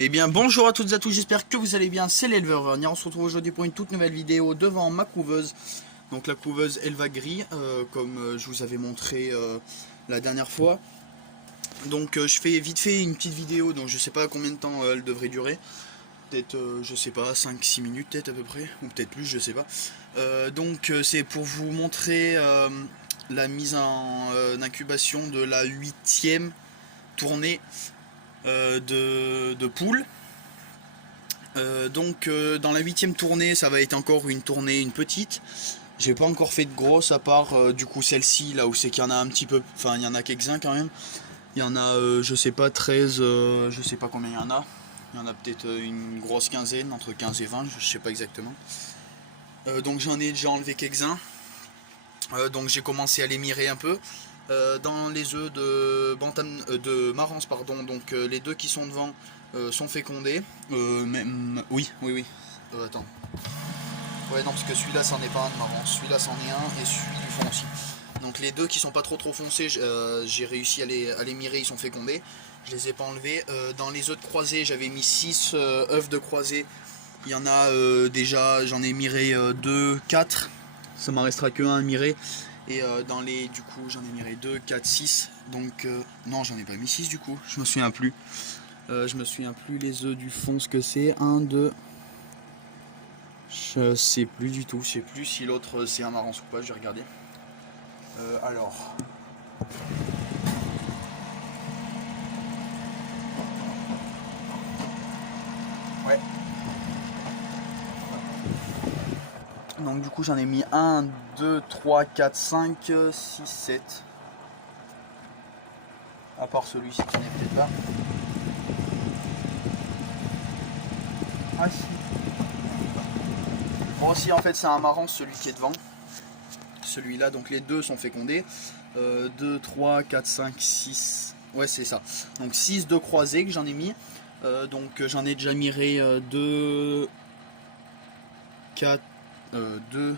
Eh bien bonjour à toutes et à tous, j'espère que vous allez bien, c'est l'éleveur. On se retrouve aujourd'hui pour une toute nouvelle vidéo devant ma couveuse. Donc la couveuse Elva Gris, comme je vous avais montré la dernière fois. Donc je fais vite fait une petite vidéo, donc je sais pas combien de temps elle devrait durer. Peut-être, je sais pas, 5-6 minutes peut-être à peu près, ou peut-être plus, je sais pas. Donc c'est pour vous montrer la mise en incubation de la 8e tournée de poules. Dans la 8e tournée, ça va être encore une tournée, une petite. J'ai pas encore fait de grosse à part du coup celle-ci, là où c'est qu'il y en a un petit peu, enfin il y en a quelques-uns quand même. Il y en a, je sais pas, 13, je sais pas combien il y en a. Il y en a peut-être une grosse quinzaine, entre 15 et 20, je sais pas exactement. Donc j'en ai déjà enlevé quelques-uns. Donc j'ai commencé à les mirer un peu. Dans les œufs de Marans, pardon, donc les deux qui sont devant sont fécondés. Oui. Attends. Ouais, non, parce que celui-là, c'en est pas un de Marans. Celui-là, c'en est un, et celui du fond aussi. Donc les deux qui sont pas trop foncés, j'ai réussi à les mirer, ils sont fécondés. Je les ai pas enlevés. Dans les œufs de croisés, j'avais mis 6 œufs de croisés. Il y en a déjà, j'en ai miré 2, 4. Ça m'en restera que un à mirer. Et dans les, du coup, j'en ai miré 2, 4, 6. Donc, non, j'en ai pas mis 6 du coup. Je me souviens plus. Je me souviens plus les œufs du fond, ce que c'est. 1, 2. Je sais plus du tout. Je sais plus si l'autre c'est un marrant ou pas. Je vais regarder. Alors. Ouais. Donc, du coup, j'en ai mis 1, 2, 3, 4, 5, 6, 7. À part celui-ci qui n'est peut-être pas. Ah si. Bon, aussi en fait c'est un marrant celui qui est devant. Celui-là, donc les deux sont fécondés. 2, 3, 4, 5, 6. Ouais, c'est ça. Donc 6 de croisés que j'en ai mis. Donc j'en ai déjà miré 2, 4, 2,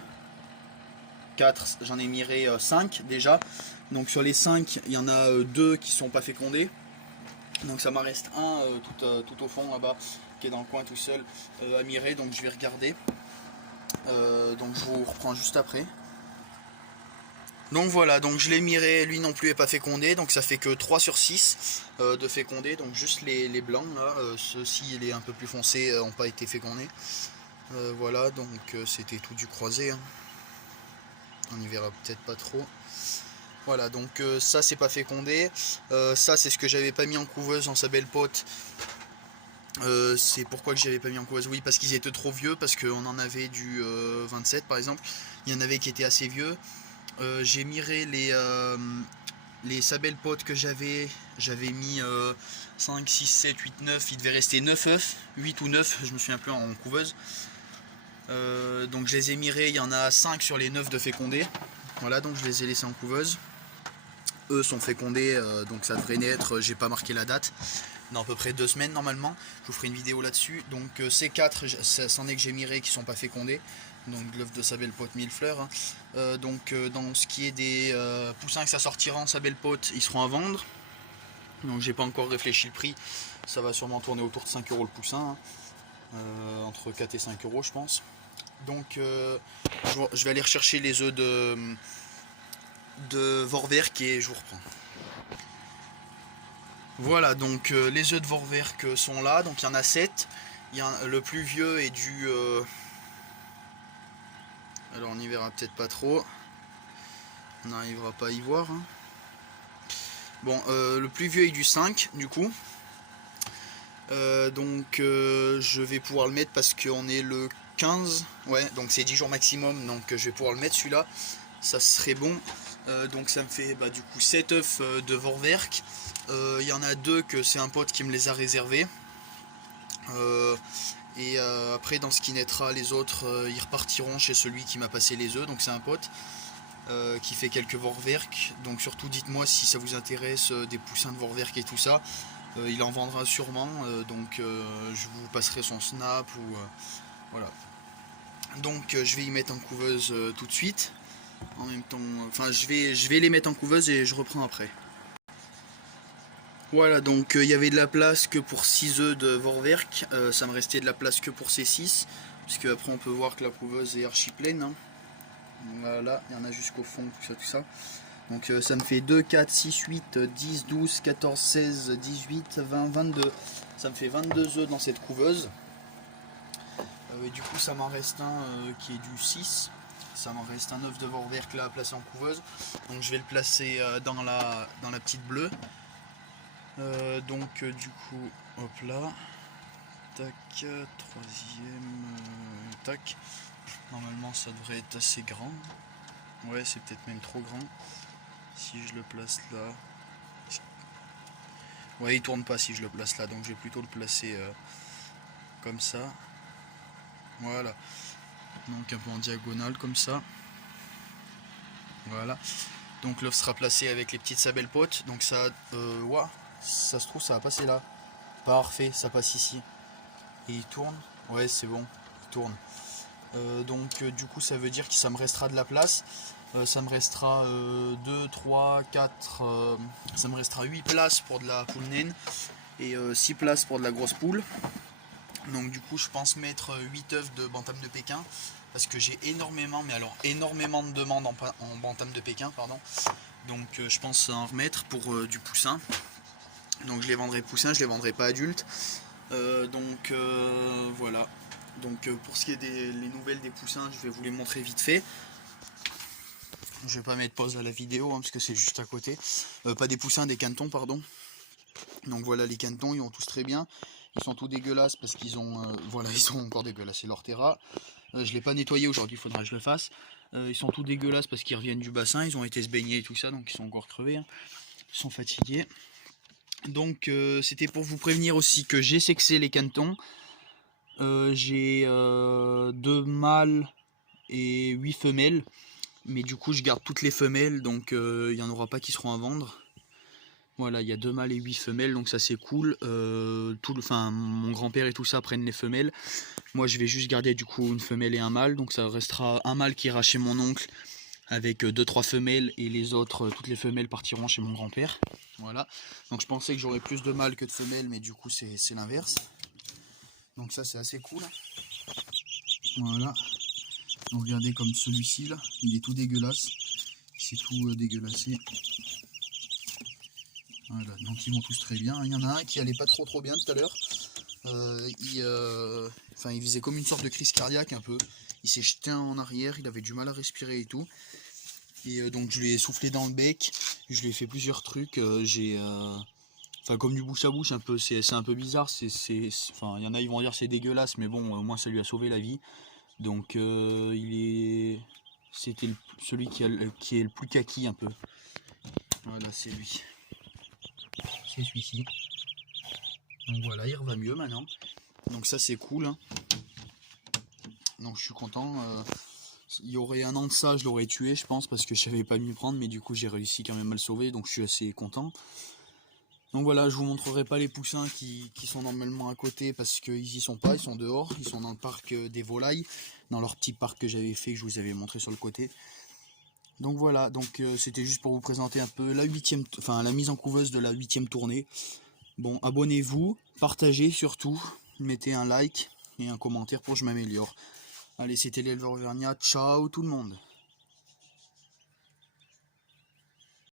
4, j'en ai miré 5 déjà. Donc sur les 5, il y en a 2 qui sont pas fécondés. Donc ça m'en reste un tout au fond là-bas, qui est dans le coin tout seul à mirer. Donc je vais regarder. Donc je vous reprends juste après. Donc voilà, donc je l'ai miré, lui non plus est pas fécondé, donc ça fait que 3 sur 6 de fécondés, donc juste les blancs là, ceux-ci les un peu plus foncés n'ont pas été fécondés. Voilà, donc c'était tout du croisé, hein. On y verra peut-être pas trop. Voilà, donc ça c'est pas fécondé, ça c'est ce que j'avais pas mis en couveuse dans sa belle pote. C'est pourquoi que j'avais pas mis en couveuse, oui parce qu'ils étaient trop vieux, parce qu'on en avait du 27 par exemple, il y en avait qui étaient assez vieux. J'ai miré les sabelles potes que j'avais mis 5, 6, 7, 8, 9, il devait rester 9 œufs, 8 ou 9, je me souviens plus en couveuse. Donc je les ai mirés, il y en a 5 sur les 9 de fécondés. Voilà, donc je les ai laissés en couveuse. Eux sont fécondés, donc ça devrait naître, j'ai pas marqué la date, dans à peu près 2 semaines normalement. Je vous ferai une vidéo là-dessus. Donc ces 4, c'en est que j'ai miré qui sont pas fécondés. Donc de l'œuf de sa belle pote mille fleurs, hein. Dans ce qui est des poussins que ça sortira en sa belle pote, ils seront à vendre. Donc j'ai pas encore réfléchi le prix. Ça va sûrement tourner autour de 5 € le poussin, hein. Entre 4 et 5 € je pense. Donc je vais aller rechercher les œufs de Vorwerk et je vous reprends. Voilà, donc les œufs de Vorwerk sont là, donc il y en a 7. Le plus vieux est du... alors on y verra peut-être pas trop. On n'arrivera pas à y voir, hein. Bon, le plus vieux est du 5 du coup. Je vais pouvoir le mettre parce qu'on est le 15. Ouais, donc c'est 10 jours maximum, donc je vais pouvoir le mettre celui-là. Ça serait bon. Donc ça me fait du coup 7 œufs de Vorwerk. Il y en a 2 que c'est un pote qui me les a réservés. Après dans ce qui naîtra, les autres ils repartiront chez celui qui m'a passé les œufs, donc c'est un pote qui fait quelques Vorwerk. Donc surtout dites-moi si ça vous intéresse, des poussins de Vorwerk et tout ça. Il en vendra sûrement, je vous passerai son snap ou voilà. Donc je vais y mettre en couveuse tout de suite. En même temps, enfin je vais les mettre en couveuse et je reprends après. Voilà, donc il y avait de la place que pour 6 œufs de Vorwerk, ça me restait de la place que pour ces 6, puisque après on peut voir que la couveuse est archi pleine, hein. Voilà, il y en a jusqu'au fond, tout ça. Donc ça me fait 2, 4, 6, 8, 10, 12, 14, 16, 18, 20, 22. Ça me fait 22 œufs dans cette couveuse. Et du coup ça m'en reste un qui est du 6. Ça m'en reste un œuf de Vorwerk là à placer en couveuse. Donc je vais le placer dans la petite bleue. Donc du coup, hop là. Tac, troisième, tac. Normalement ça devrait être assez grand. Ouais, c'est peut-être même trop grand. Si je le place là. Ouais, il tourne pas si je le place là, donc je vais plutôt le placer comme ça. Voilà. Donc un peu en diagonale comme ça. Voilà. Donc l'œuf sera placé avec les petites sabelles potes. Donc ça, ouais, ça se trouve ça va passer là. Parfait, ça passe ici. Et il tourne. Ouais, c'est bon, il tourne. Donc du coup ça veut dire que ça me restera de la place. Ça me restera 2, 3, 4, ça me restera 8 places pour de la poule naine et 6 places pour de la grosse poule. Donc du coup je pense mettre 8 œufs de bantam de Pékin parce que j'ai énormément, mais alors énormément de demandes en bantam de Pékin, pardon. Donc je pense en remettre pour du poussin. Donc je les vendrai poussin, je les vendrai pas adultes. Voilà. Donc pour ce qui est des nouvelles des poussins, je vais vous les montrer vite fait. Je vais pas mettre pause à la vidéo hein, parce que c'est juste à côté. Pas des poussins, des canetons, pardon. Donc voilà, les canetons, ils ont tous très bien. Ils sont tout dégueulasses parce qu'ils ont... voilà, ils sont encore dégueulasses, c'est leur terra. Je l'ai pas nettoyé aujourd'hui, il faudra que je le fasse. Ils sont tout dégueulasses parce qu'ils reviennent du bassin, ils ont été se baigner et tout ça, donc ils sont encore crevés. Hein. Ils sont fatigués. Donc c'était pour vous prévenir aussi que j'ai sexé les canetons. J'ai 2 mâles et 8 femelles. Mais du coup je garde toutes les femelles, donc il n'y en aura pas qui seront à vendre. Voilà, il y a 2 mâles et 8 femelles, donc ça c'est cool. Mon grand-père et tout ça prennent les femelles. Moi je vais juste garder du coup une femelle et un mâle, donc ça restera un mâle qui ira chez mon oncle avec 2-3 femelles et les autres, toutes les femelles partiront chez mon grand-père. Voilà, donc je pensais que j'aurais plus de mâles que de femelles, mais du coup c'est l'inverse. Donc ça c'est assez cool. Voilà. Donc regardez comme celui-ci là, il est tout dégueulasse. C'est tout dégueulassé. Voilà, donc ils vont tous très bien. Il y en a un qui allait pas trop bien tout à l'heure. Il faisait comme une sorte de crise cardiaque un peu. Il s'est jeté en arrière, il avait du mal à respirer et tout. Et donc je lui ai soufflé dans le bec, je lui ai fait plusieurs trucs. Comme du bouche à bouche un peu, c'est un peu bizarre. Il y en a ils vont dire c'est dégueulasse, mais bon, au moins ça lui a sauvé la vie. Donc c'était celui qui est le plus kaki un peu. Voilà, c'est lui. C'est celui-ci. Donc voilà, il va mieux maintenant. Donc ça c'est cool. Hein. Donc je suis content. Il y aurait un an de ça, je l'aurais tué, je pense, parce que je savais pas m'y prendre, mais du coup j'ai réussi quand même à le sauver, donc je suis assez content. Donc voilà, je vous montrerai pas les poussins qui sont normalement à côté parce qu'ils y sont pas, ils sont dehors, ils sont dans le parc des volailles, dans leur petit parc que j'avais fait, que je vous avais montré sur le côté. Donc voilà, c'était juste pour vous présenter un peu la mise en couveuse de la 8e tournée. Bon, abonnez-vous, partagez surtout, mettez un like et un commentaire pour que je m'améliore. Allez, c'était l'éleveur Auvergnat, ciao tout le monde.